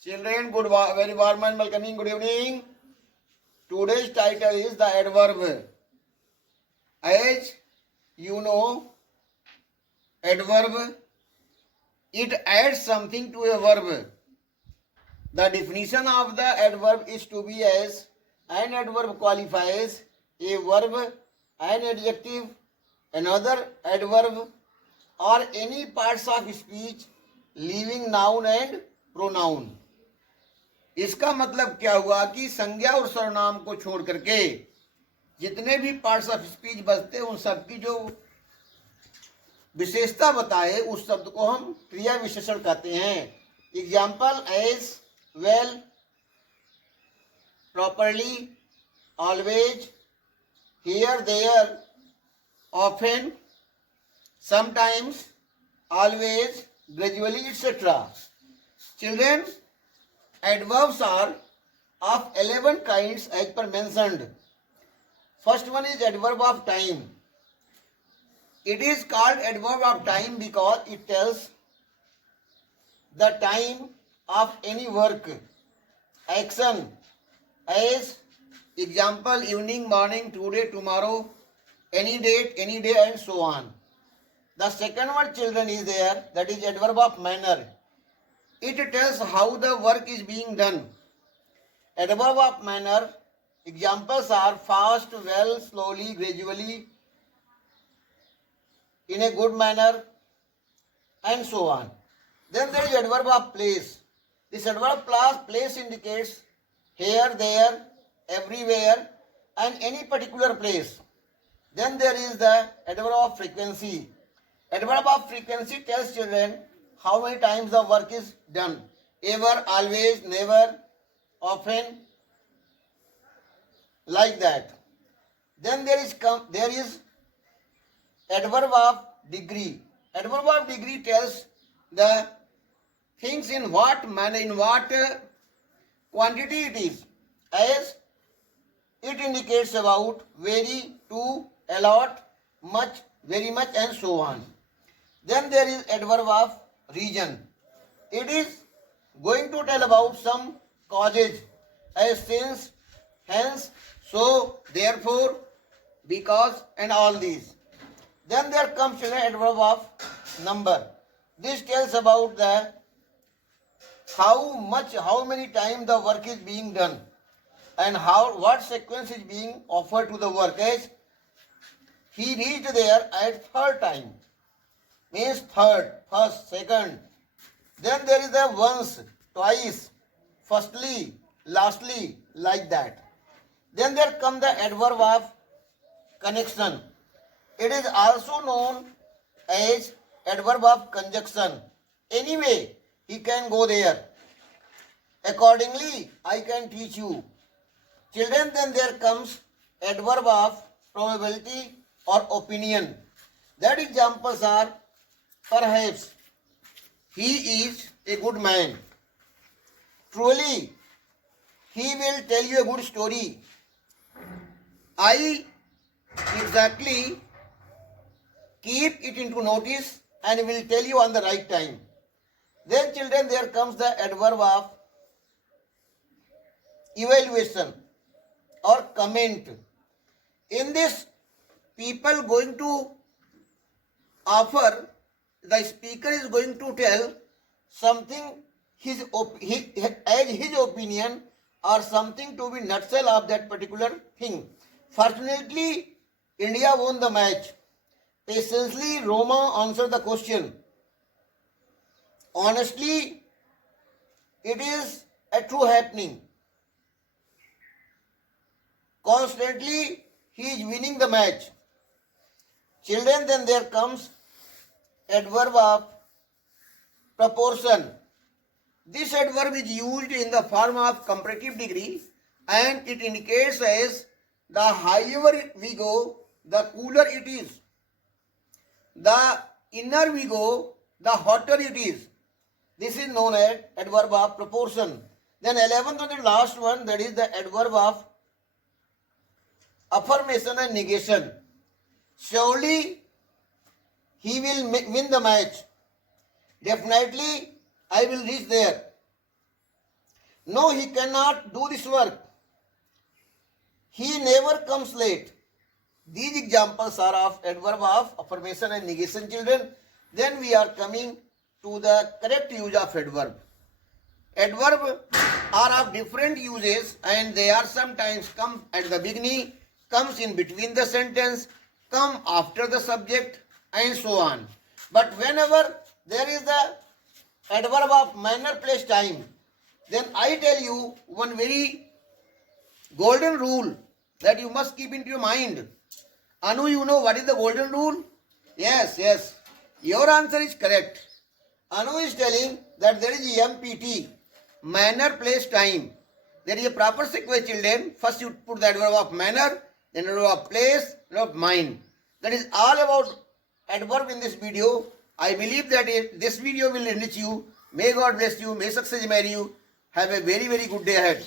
Children, very warm and welcoming. Good evening. Today's title is the adverb. As you know, adverb, it adds something to a verb. The definition of the adverb is to be as an adverb qualifies a verb, an adjective, another adverb, or any parts of speech leaving noun and pronoun. इसका मतलब क्या हुआ कि संज्ञा और सर्वनाम को छोड़ करके जितने भी पार्ट्स ऑफ स्पीच बचते हैं उन सब की जो विशेषता बताए उस शब्द को हम क्रिया विशेषण कहते हैं. Example as, well, properly, always, here, there, often, sometimes, always, gradually, etc. Children, adverbs are of 11 kinds as per mentioned. First one is adverb of time. It is called adverb of time because it tells the time of any work, action, as example evening, morning, today, tomorrow, any date, any day, and so on. The second one, children, is there, that is adverb of manner. It tells how the work is being done. Adverb of manner, examples are fast, well, slowly, gradually, in a good manner, and so on. Then there is adverb of place. This adverb of place indicates here, there, everywhere, and any particular place. Then there is the adverb of frequency. Adverb of frequency tells children how many times the work is done. Ever, always, never, often, like that. Then there is adverb of degree. Adverb of degree tells the things in what manner, in what quantity it is. As it indicates about very, to, a lot, much, very much, and so on. Then there is adverb of region. It is going to tell about some causes as since, hence, so, therefore, because, and all these. Then there comes an adverb of number. This tells about the how many times the work is being done and what sequence is being offered to the work. As he reached there at third time, means third, first, second. Then there is the once, twice, firstly, lastly, like that. Then there comes the adverb of connection. It is also known as adverb of conjunction. Anyway, he can go there. Accordingly, I can teach you. Children, then there comes adverb of probability or opinion. That examples are perhaps, he is a good man. Truly, he will tell you a good story. I exactly keep it into notice and will tell you on the right time. Then children, there comes the adverb of evaluation or comment. In this, people going to offer, the speaker is going to tell something as his opinion or something to be nutshell of that particular thing. Fortunately, India won the match. Patiently, Roma answered the question. Honestly, it is a true happening. Constantly, he is winning the match. Children, then there comes adverb of proportion. This adverb is used in the form of comparative degree and it indicates as the higher we go, the cooler it is. The inner we go, the hotter it is. This is known as adverb of proportion. Then 11th and the last one, that is the adverb of affirmation and negation. Surely he will win the match. Definitely I will reach there. No, he cannot do this work. He never comes late. These examples are of adverb of affirmation and negation, children. Then we are coming to the correct use of adverb. Adverb are of different uses and they are sometimes come at the beginning, comes in between the sentence, come after the subject and so on. But whenever there is the adverb of manner, place, time, then I tell you one very golden rule that you must keep into your mind. Anu, you know what is the golden rule? Yes. Your answer is correct. Anu is telling that there is MPT, manner, place, time. There is a proper sequence, children. First you put the adverb of manner, then adverb of place, adverb of mind. That is all about adverb in this video. I believe that this video will enrich you. May God bless you. May success marry you. Have a very, very good day ahead.